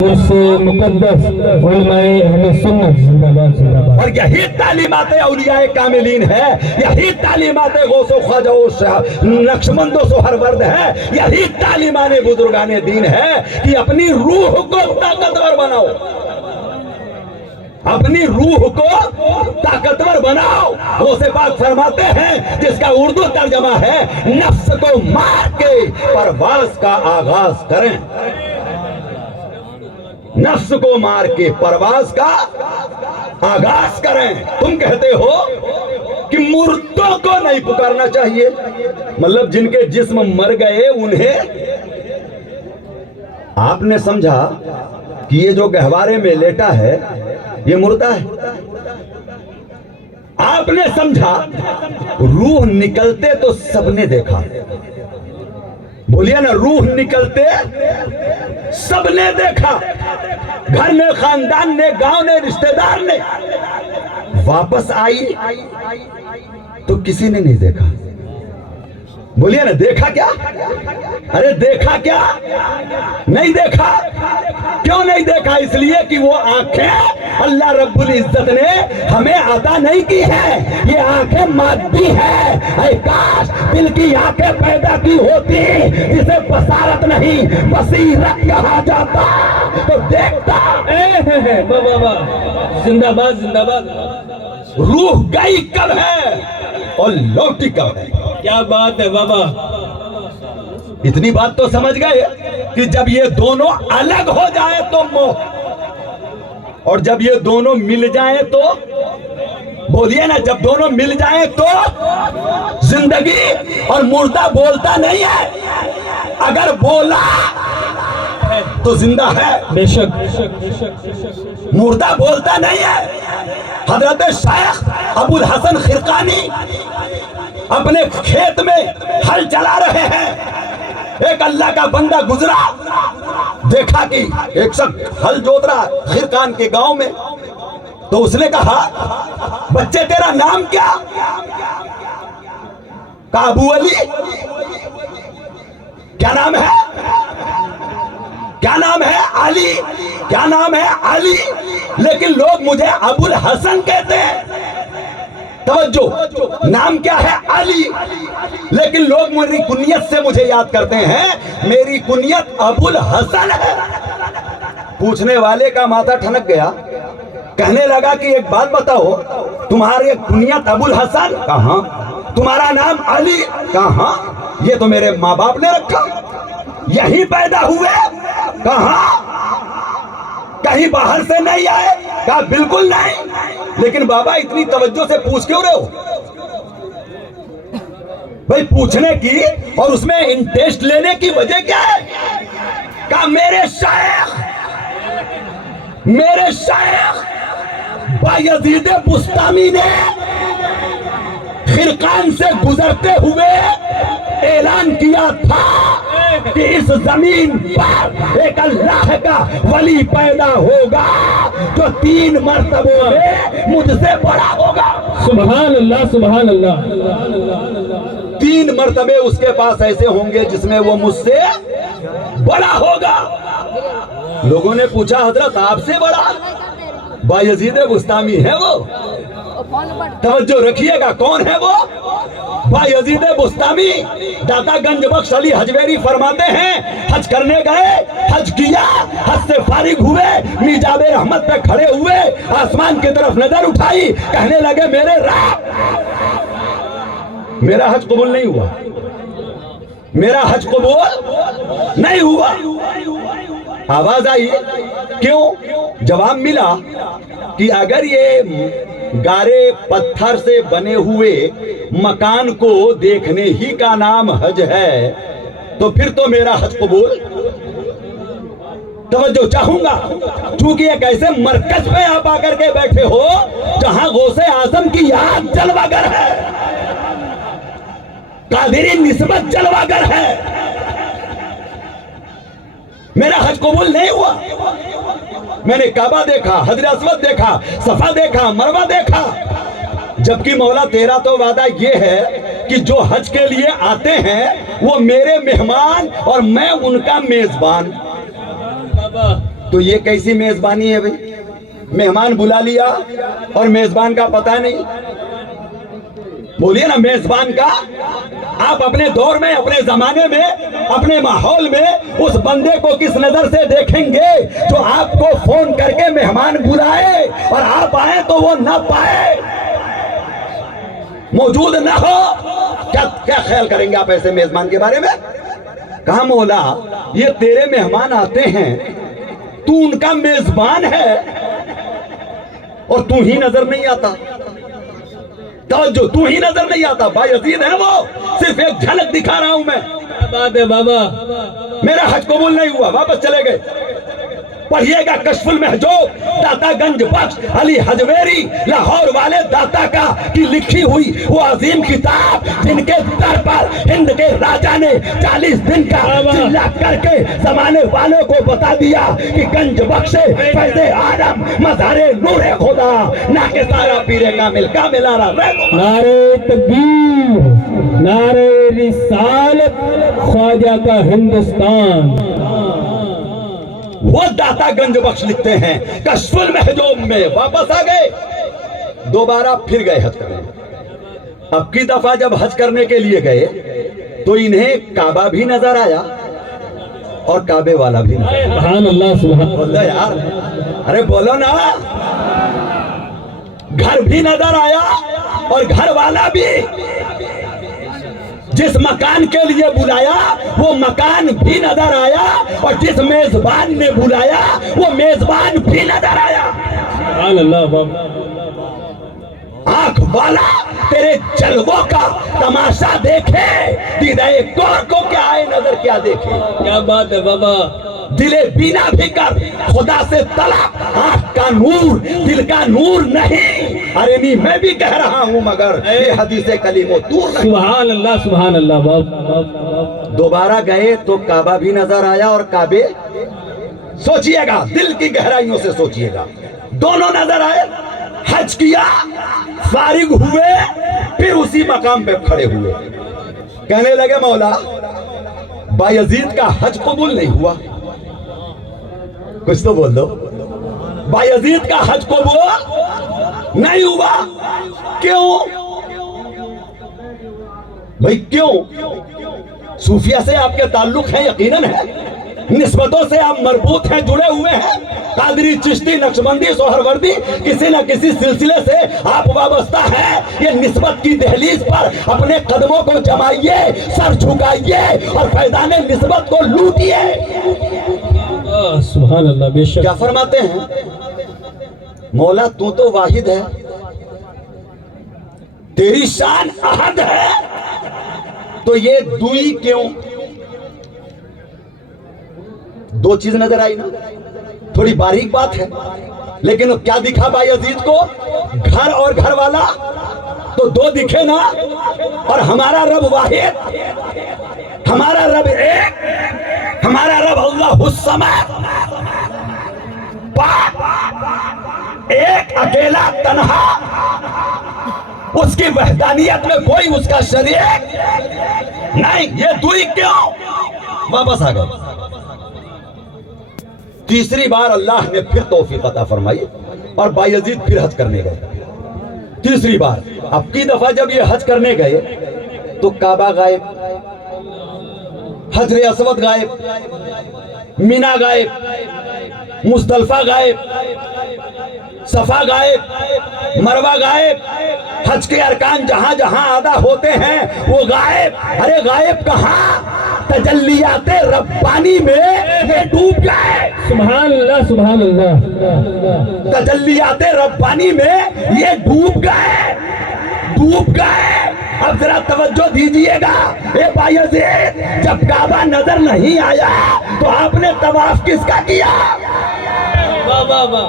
मुकद्दस उलमाए अहले सुन्नत जिंदाबाद जिंदाबाद। और यही तालीमात औलियाए कामिलीन है, यही तालीमात गौसो ख्वाजा नक्शबंदो सोहरवर्द है, यही तालीमाने बुजुर्गाने दीन है कि अपनी रूह को ताकतवर बनाओ, अपनी रूह को ताकतवर बनाओ। गौसे पाक फरमाते हैं जिसका उर्दू तर्जमा है, नफ्स को मार के परवाज का आगाज करें, नफ्स को मार के परवाज का आगाज करें। तुम कहते हो कि मुर्दों को नहीं पुकारना चाहिए, मतलब जिनके जिस्म मर गए उन्हें आपने समझा कि ये जो गहवारे में लेटा है ये मुर्दा है। आपने समझा रूह निकलते तो सबने देखा, बोलिए ना, रूह निकलते सबने देखा, घर में, खानदान ने, गांव ने, रिश्तेदार ने। वापस आई तो किसी ने नहीं देखा। बोलिए ना, देखा क्या? अरे देखा क्या? नहीं देखा। क्यों नहीं देखा? इसलिए कि वो आंखें अल्लाह रब्बुल इज्जत ने हमें अता नहीं की है, ये आंखें मादी है। ऐ काश दिल की आंखें पैदा की होती जिसे बसारत नहीं बसीरत कहा जाता तो देखता। बाबा जिंदाबाद जिंदाबाद। रूह गई कब है और लौटी कब है? क्या बात है बाबा। इतनी बात तो समझ गए कि जब ये दोनों अलग हो जाए तो मोह, और जब ये दोनों मिल जाए तो, बोलिए ना, जब दोनों मिल जाए तो जिंदगी। और मुर्दा बोलता नहीं है, अगर बोला तो जिंदा है, बेशक। मुर्दा बोलता नहीं है। हजरत शेख अबुल हसन खिरकानी अपने खेत में हल चला रहे हैं, एक अल्लाह का बंदा गुजरा, देखा कि एक शख्स हल जोत रहा खिरकान के गांव में, तो उसने कहा, बच्चे तेरा नाम क्या? कहा अबू अली। क्या नाम है? क्या नाम है? अली। क्या नाम है? अली। लेकिन लोग मुझे अबुल हसन कहते हैं। तवज्जो, नाम क्या है? अली, लेकिन लोग मेरी कुनियत से मुझे याद करते हैं, मेरी कुनियत अबुल हसन है। पूछने वाले का माथा ठनक गया, कहने लगा कि एक बात बताओ, तुम्हारी कुनियत अबुल हसन? कहां? तुम्हारा नाम अली? कहां? ये तो मेरे माँ बाप ने रखा, यहीं पैदा हुए। कहां? कहीं बाहर से नहीं आए? कहा बिल्कुल नहीं। लेकिन बाबा इतनी तवज्जो से पूछ क्यों रहे हो? भाई पूछने की और उसमें इंटरेस्ट लेने की वजह क्या है? कहा मेरे शेख बायजीद बुस्तामी ने खिरकान से गुजरते हुए ऐलान किया था कि इस जमीन पर एक अल्लाह का वली पैदा होगा जो 3 मर्तबों में मुझसे बड़ा होगा। सुभान अल्लाह सुभान अल्लाह। 3 मर्तबे उसके पास ऐसे होंगे जिसमें वो मुझसे बड़ा होगा। लोगों ने पूछा, हजरत आपसे बड़ा? बायजीद बुस्तामी है वो। तवज्जो रखिएगा, कौन है वो? बायजीद बुस्तामी। दाता गंज बख्श अली हजवेरी फरमाते हैं, हज करने गए, हज किया, हज से फारिग हुए, मिजाबे रहमत पे खड़े हुए, आसमान की तरफ नजर उठाई, कहने लगे मेरे रब, मेरा हज कबूल नहीं हुआ, मेरा हज कबूल नहीं हुआ। आवाज आई, क्यों? जवाब मिला कि अगर ये गारे पत्थर से बने हुए मकान को देखने ही का नाम हज है तो फिर तो मेरा हज कबूल। तवज्जो चाहूंगा, चूंकि एक ऐसे मरकज पे आप आकर के बैठे हो जहां गौसे आजम की याद जलवागर है, कादिरी निस्बत जलवागर है, मेरा हज कबूल नहीं हुआ। मैंने काबा देखा, हजर अस्वद देखा, सफा देखा, मरवा देखा, जबकि मौला तेरा तो वादा ये है कि जो हज के लिए आते हैं वो मेरे मेहमान और मैं उनका मेजबान। तो ये कैसी मेजबानी है भाई? मेहमान बुला लिया और मेजबान का पता नहीं। बोलिए ना, मेजबान का। आप अपने दौर में, अपने जमाने में, अपने माहौल में उस बंदे को किस नजर से देखेंगे जो आपको फोन करके मेहमान बुलाए और आप आए तो वो ना पाए, मौजूद ना हो? क्या क्या ख्याल करेंगे आप ऐसे मेजबान के बारे में? कहा मौला, ये तेरे मेहमान आते हैं, तू उनका मेजबान है और तू ही नजर नहीं आता। तवज्जो, तू ही नजर नहीं आता। बायजीद है वो, सिर्फ एक झलक दिखा रहा हूं मैं। क्या बात है बाबा। मेरा हज कबूल नहीं हुआ, वापस चले गए। पढ़िएगा कश्फुल महजूब, दातागंज बख्श अली हजवेरी लाहौर वाले दाता का की लिखी हुई वो अजीम किताब, जिनके दर पर हिंद के राजा ने 40 दिन का चिल्ला करके जमाने वालों को बता दिया कि गंज बख्शे फैज़े आदम मज़ारे नूरे खुदा ना के सारा पीरे कामिल आरा। नारे तकबीर, नारे रिसालत, ख्वाजा का हिंदुस्तान। वो दाता गंज बख्श लिखते हैं कश्फुल महजूब में। वापस आ गए, दोबारा फिर गए हज करने। अब की दफा जब हज करने के लिए गए तो इन्हें काबा भी नजर आया और काबे वाला भी नजर आया। सुभान अल्लाह, सुभान। बोलो यार, अरे बोलो ना। घर भी नजर आया और घर वाला भी। जिस मकान के लिए बुलाया वो मकान भी नजर आया और जिस मेजबान ने बुलाया वो मेजबान भी नजर आया। सुभान अल्लाह बाबा। आंख वाला तेरे जलवों का तमाशा देखे, दीदाए कौर को क्या आए नजर क्या देखे। क्या बात है बाबा। दिले बीना भी कर खुदा से तलब, आंख का नूर दिल का नूर नहीं। अरे नहीं, मैं भी कह रहा हूं मगर ये हदीसे कलीमो दूर नहीं। सुभान अल्लाह, सुभान अल्लाह बाबा। दोबारा गए तो काबा भी नजर आया और काबे, सोचिएगा, दिल की गहराइयों से सोचिएगा, दोनों नजर आए। हज किया, फारिग हुए, फिर उसी मकाम पे खड़े हुए, कहने लगे मौला बायजीद का हज कबूल नहीं हुआ। कुछ तो बोल दो। बायजीद का हज कबूल नहीं हुआ, क्यों भाई, क्यों? सूफिया से आपके ताल्लुक है, यकीनन है, निस्बतों से आप मरबूत हैं, जुड़े हुए हैं। कादरी, चिश्ती, नक्शबंदी, सोहरवर्दी, किसी न किसी सिलसिले से आप वाबस्ता हैं। ये निस्बत की दहलीज पर अपने कदमों को जमाइए, सर झुकाइए और फैजाने निस्बत को लूटिए। सुभान अल्लाह। बेशक। क्या फरमाते हैं? मौला तू तो वाहिद है, तेरी शान अहद है, तो ये दुई क्यों? दो चीज नजर आई ना, थोड़ी बारीक बात है, लेकिन क्या दिखा बायजीद को? घर और घर वाला तो दो दिखे ना। और हमारा रब वाहिद, हमारा रब एक, हमारा रब अल्लाहुस समद, पाक, एक, अकेला, तन्हा, उसकी वहदानियत में कोई उसका शरीक नहीं। ये दुई क्यों? वापस आ गए। तीसरी बार अल्लाह ने फिर तौफीक अता फरमाई और बायजीद फिर हज करने गए। तीसरी बार, अब की दफा जब ये हज करने गए तो काबा गायब, हजरे असवद गायब, मीना गायब, मुजदलफा गायब, सफा गायब, मरवा गायब, हज के अरकान जहां जहां अदा होते हैं वो गायब। अरे गायब कहां? तजल्लियाते रब्बानी में ये डूब गए। सुभान अल्लाह, सुभान अल्लाह। तजल्लियाते रब्बानी में ये डूब गए, डूब गए। अब जरा तवज्जो दीजिएगा। ए बायजीद, जब काबा नजर नहीं आया तो आपने तवाफ किसका किया? वाह वाह वाह,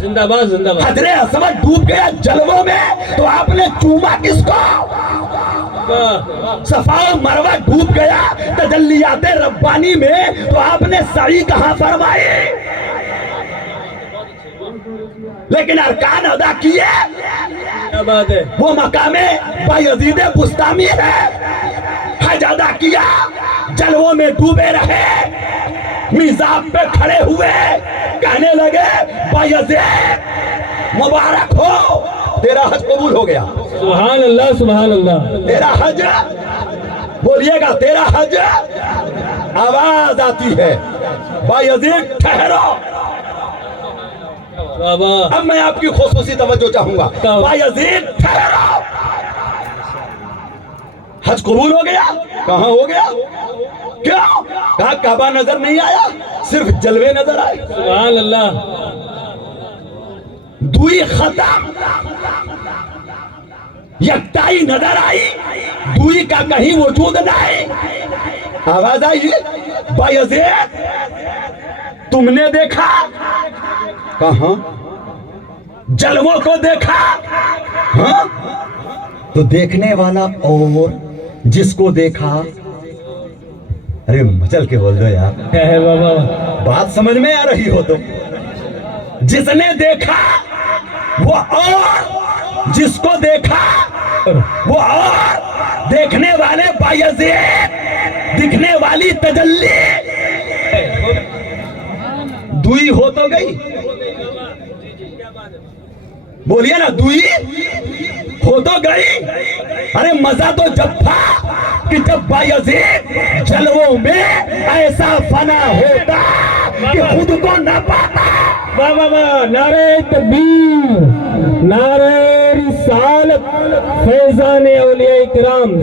जिंदाबाद जिंदाबाद। हजरे असवद डूब गया जलवों में तो आपने चूमा किसको? सफा और मरवा डूब गया तजल्लियाते रब्बानी में तो आपने सही कहां फरमाई? लेकिन अरकान अदा किए। क्या बात है। वो मकामे बायजीद बुस्तामी है। हज अदा किया, जलवों में डूबे रहे, میزاب پہ کھڑے ہوئے کہنے لگے بایزید مبارک ہو، تیرا حج قبول ہو گیا، سبحان اللہ سبحان اللہ. تیرا حج، بولیے گا تیرا حج. آواز آتی ہے بایزید ٹھہرو. بابا اب میں آپ کی خصوصی توجہ چاہوں گا. بایزید ٹھہرو. حج قبول ہو گیا. کہاں ہو گیا؟ کیوں؟ کہا کعبہ نظر نہیں آیا، صرف جلوے نظر آئے. سبحان اللہ. دوئی ختم، یکتائی نظر آئی، دوئی کا کہیں وجود نہیں. آواز آئی بایزید تم نے دیکھا؟ کہاں؟ جلووں کو دیکھا؟ ہاں تو دیکھنے والا اور جس کو دیکھا، ارے مچل کے بول دو یار، کیا ہے بابا؟ بات سمجھ میں آ رہی ہو تو. جس نے دیکھا وہ اور، جس کو دیکھا وہ اور. دیکھنے والے بایزید، دکھنے والی تجلی. دوئی ہو تو گئی. بولیے نا دوئی ہو تو گئی. ارے مزہ تو جب تھا کہ جب بایزید جلووں میں ایسا فنا ہوتا کہ خود کو نہ پاتا. واہ واہ واہ. نعرہ تکبیر، نعرہ رسالت، فیضان اولیاء کرام.